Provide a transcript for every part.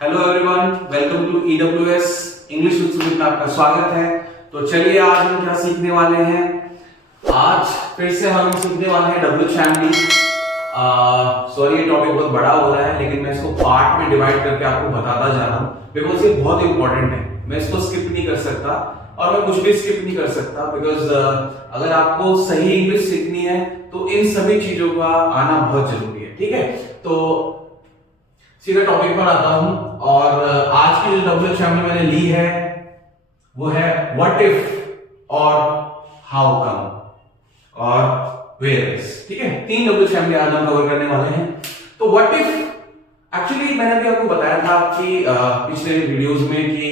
Hello everyone, welcome to EWS English with Sumit में आपका स्वागत है। तो चलिए आज हम क्या सीखने वाले हैं। आज फिर से हम सीखने वाले हैं WH फैमिली। सॉरी ये टॉपिक बहुत बड़ा हो रहा है, लेकिन मैं इसको पार्ट में डिवाइड करके आपको बताता जा रहा हूँ बिकॉज ये बहुत इंपॉर्टेंट है। मैं इसको स्किप नहीं कर सकता और मैं कुछ भी स्किप नहीं कर सकता बिकॉज अगर आपको सही इंग्लिश सीखनी है तो इन सभी चीजों का आना बहुत जरूरी है। ठीक है, तो सीधा टॉपिक पर आता हूं और आज की जो WH फैमिली मैंने ली है वो है व्हाट इफ और हाउ कम और वेयर इज। ठीक है, 3 WH फैमिली आज हम कवर करने वाले हैं। तो व्हाट इफ एक्चुअली मैंने अभी आपको बताया था कि पिछले वीडियोस में कि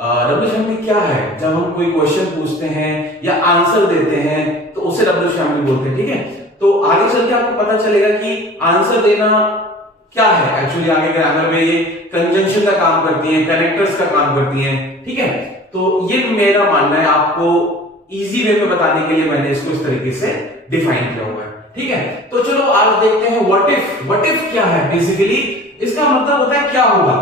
WH फैमिली क्या है। जब हम कोई क्वेश्चन पूछते हैं या आंसर देते हैं तो उसे WH फैमिली बोलते हैं। ठीक है, तो आगे चल के आपको पता चलेगा कि आंसर देना क्या है। एक्चुअली आगे ग्रामर में ये कंजंक्शन का काम करती है, कनेक्टर्स का काम करती हैं। ठीक है, तो ये मेरा मानना है, आपको इजी वे में बताने के लिए मैंने इसको इस तरीके से डिफाइन किया हुआ है। ठीक है, तो चलो आज देखते हैं व्हाट इफ। व्हाट इफ क्या है बेसिकली, इसका मतलब होता है क्या होगा।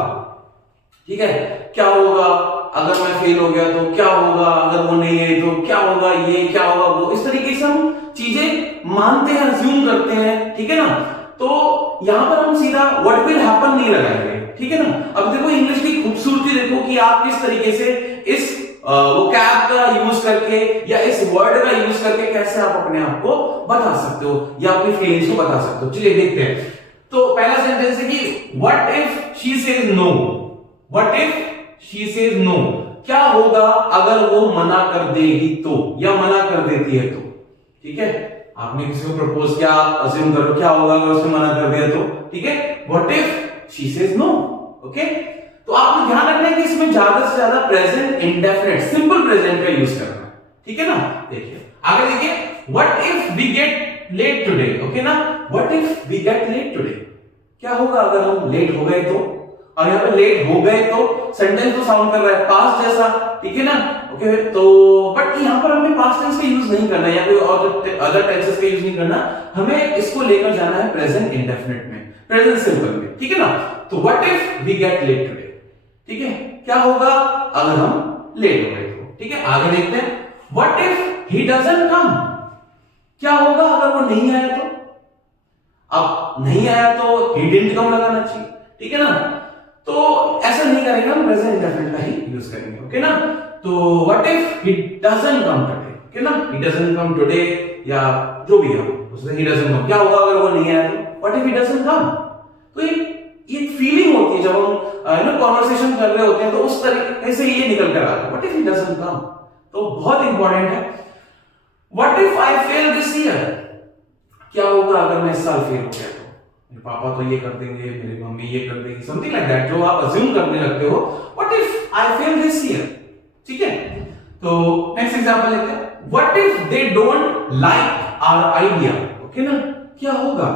ठीक है, क्या होगा अगर मैं फेल हो गया तो क्या होगा, अगर वो नहीं है तो क्या होगा, ये क्या होगा वो, इस तरीके से हम चीजें मानते हैं, अज्यूम करते हैं। ठीक है ना, तो यहां पर हम सीधा व्हाट विल हैपन नहीं लगाएंगे। ठीक है ना, अब देखो इंग्लिश की खूबसूरती देखो कि आप किस तरीके से इस वोकैब का यूज करके या इस वर्ड का यूज करके कैसे आप अपने आप को बता सकते हो या अपनी फीलिंग्स को बता सकते हो। चलिए देखते हैं। तो पहला सेंटेंस है कि what if she says no. What if she says no, क्या होगा अगर वो मना कर देगी तो, या मना कर देती है तो। ठीक है, आपने किसी को प्रपोज किया, अज्यूम करो क्या होगा अगर उसने मना कर दिया तो। ठीक है, what if she says no. Okay, तो आपको ध्यान रखना है कि इसमें ज्यादा से ज्यादा प्रेजेंट इंडेफिनिट सिंपल प्रेजेंट का यूज करना है। ठीक है ना, देखिए आगे देखिए, what if we get late today. Okay ना, what if we get late today, क्या होगा अगर हम लेट हो गए तो। और यहाँ पे लेट हो गए तो सेंटेंस तो साउंड कर रहा है पास्ट जैसा। ठीक है ना, ओके, तो बट यहाँ पर हमें पास्ट टेंस का यूज नहीं करना या कोई और अदर टेंसेस का यूज नहीं करना, हमें इसको लेकर जाना है प्रेजेंट इंडेफिनिट में, प्रेजेंट सिंपल में। ठीक है ना, तो what if we get late today. ठीक है, क्या होगा अगर हम लेट हो गए तो। ठीक है, आगे देखते हैं, what if he doesn't come, क्या होगा अगर वो नहीं आया तो। अब नहीं आया तो ही डिडंट कम लगाना चाहिए। ठीक है ना, तो ऐसा नहीं करेंगे हम, प्रेजेंट इंडेफिनिट का ही यूज करेंगे। ओके ना, तो what if he doesn't come today. Okay ना, ही डजंट कम टुडे या जो भी है उससे ही डजंट कम, क्या होगा अगर वो नहीं आया तो। What if he doesn't come, तो ये फीलिंग होती है जब हम कॉन्वर्सेशन कर रहे होते हैं तो उस तरीके से ये निकल कर आता है, what if he doesn't come. तो बहुत इंपॉर्टेंट है। What if I fail this year, क्या होगा अगर मैं इस साल फेल हो गया तो। मेरे पापा तो ये कर देंगे, मेरी मम्मी ये कर देगी, समथिंग लाइक दैट, जो आप अज्यूम करने लगते हो। What if I fail this year. ठीक है, तो नेक्स्ट एग्जांपल लेते हैं, what if they don't like our idea. Okay ना, क्या होगा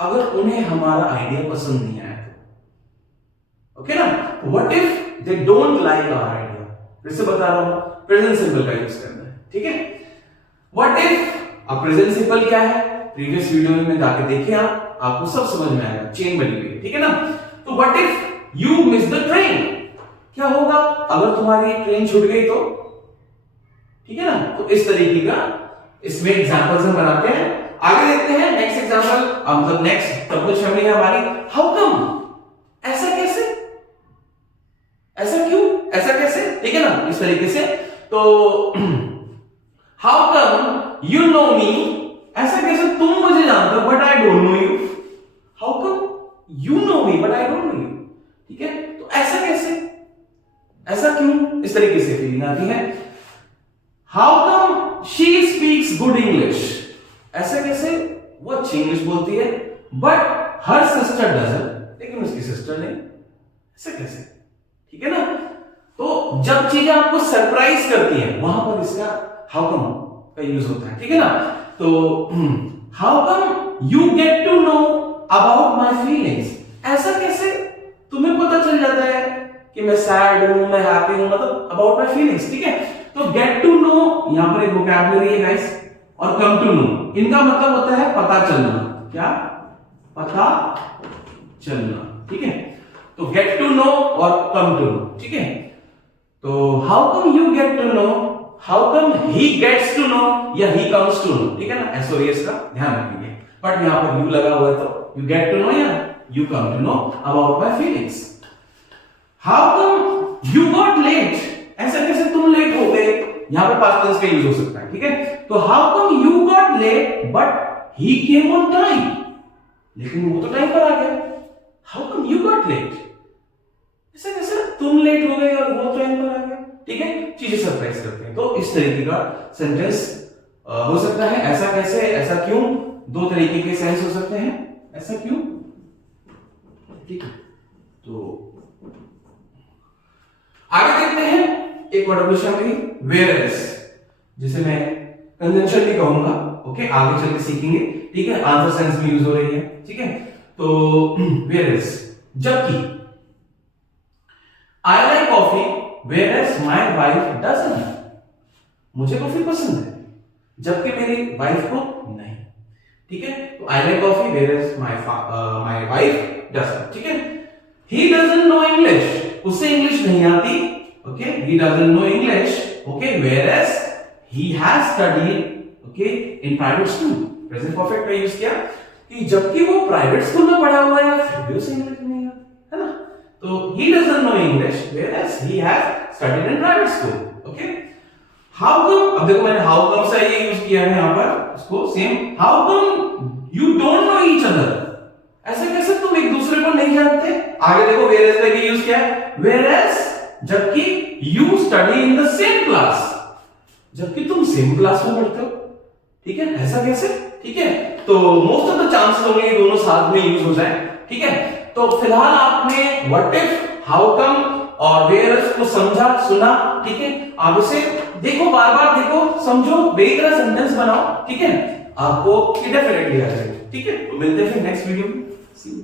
अगर उन्हें हमारा आइडिया पसंद नहीं आया तो। ओके ना, what if they don't like our idea, फिर से बता रहा हूं, प्रेजेंट सिंपल का यूज करना है। ठीक है, व्हाट इफ, अब प्रेजेंट सिंपल क्या है प्रीवियस वीडियो में जाके देखिए आपको सब समझ में आएगा, चेन बनी हुई है। ठीक है ना, तो what if you miss the train, क्या होगा अगर तुम्हारी ट्रेन छूट गई तो। ठीक है ना, तो इस तरीके का इसमें एग्जांपल्स हम बनाते हैं। आगे देखते हैं नेक्स्ट एग्जांपल, मतलब नेक्स्ट WH फैमिली है हमारी, हाउ कम, ऐसा कैसे, ऐसा क्यों, ऐसा कैसे। ठीक है ना, इस तरीके से। तो हाउ कम यू नो मी, ऐसा कैसे तुम मुझे जानते हो but I don't know you. How come you know me but I don't know you. ठीक है, तो ऐसा कैसे, ऐसा क्यों, इस तरीके से फीलिंग आती है। How come she speaks good English, ऐसा कैसे वो अच्छी इंग्लिश बोलती है बट हर सिस्टर डजंट, लेकिन उसकी सिस्टर नहीं, ऐसा कैसे। ठीक है ना, तो जब चीजें आपको सरप्राइज करती हैं वहां पर इसका हाउ कम का यूज होता है। ठीक है ना, तो how come you get to know about my feelings, ऐसा कैसे तुम्हें पता चल जाता है कि मैं सैड हूं, मैं हैप्पी हूं, मतलब अबाउट माय फीलिंग्स। ठीक है, तो गेट टू नो यहां पर एक वोकैबुलरी है गाइस, और कम टू नो इनका मतलब होता है पता चलना। क्या, पता चलना। ठीक है, तो गेट टू नो और कम टू नो, ठीक है। तो how come you get to know, how come he gets to know या ही कम्स टू नो, ठीक है ना, एसओएस का ध्यान रखेंगे। बट यहां पर यू लगा हुआ है तो यू गेट टू नो या you come to know about my feelings. How come you got late, ऐसा कैसे तुम लेट हो गए, यहां पे पास्ट टेंस का यूज हो सकता है, ठीक है। तो how come you got late but he came on time, लेकिन वो तो टाइम पर आ गया। How come you got late, ऐसा कैसे तुम लेट हो गए और वो टाइम पर आ गया, ठीक है। चीजें सरप्राइज करते हैं। तो इस तरीके का सेंटेंस हो सकता है। ऐसा कैसे, ऐसा क्यों, दो तरीके के सेंस हो सकते हैं, ऐसा क्यों, ठीक है। तो आगे देखते हैं एक और WH वेयर एज, जिसे मैं कंजंक्शन भी कहूंगा, ओके, आगे चल के सीखेंगे, ठीक है। आंसर सेंस में यूज हो रही है, ठीक है। तो वेयर एज, जबकि I like coffee whereas my wife doesn't, मुझे कॉफी पसंद है जबकि मेरी वाइफ को नहीं, ठीक है। तो I like coffee whereas my wife doesn't, ठीक है। ही डजंट नो इंग्लिश, उसे इंग्लिश नहीं आती, okay, he doesn't know English, okay, whereas he has studied, okay, in private school. Present perfect का यूज किया कि जबकि वो प्राइवेट स्कूल में पढ़ा हुआ है फिर भी उसे इंग्लिश नहीं आती, है ना। तो he doesn't know English whereas he has studied in private school, okay. How come, अब देखो मैंने how come से ये यूज किया है यहाँ पर, इसको same, how come you don't know each other, ऐसे कैसे तुम एक दूसरे को नहीं जानते। आगे देखो whereas का यूज किया है, whereas जबकि you study in the same class, जबकि तुम सेम क्लास में पढ़ते हो, ठीक है, ऐसा कैसे, ठीक है। तो मोस्ट ऑफ द चांसेस होंगे ये दोनों साथ में यूज हो जाए, ठीक है। तो फिलहाल आपने व्हाट इफ, हाउ कम और वेयर एज को समझा, सुना, ठीक है। आप इसे देखो, बार बार देखो, समझो, बेहतर सेंटेंस बनाओ, ठीक है। आपको डेफिनेटली आ जाएगा, ठीक है। तो मिलते हैं फिर नेक्स्ट वीडियो में, सी यू।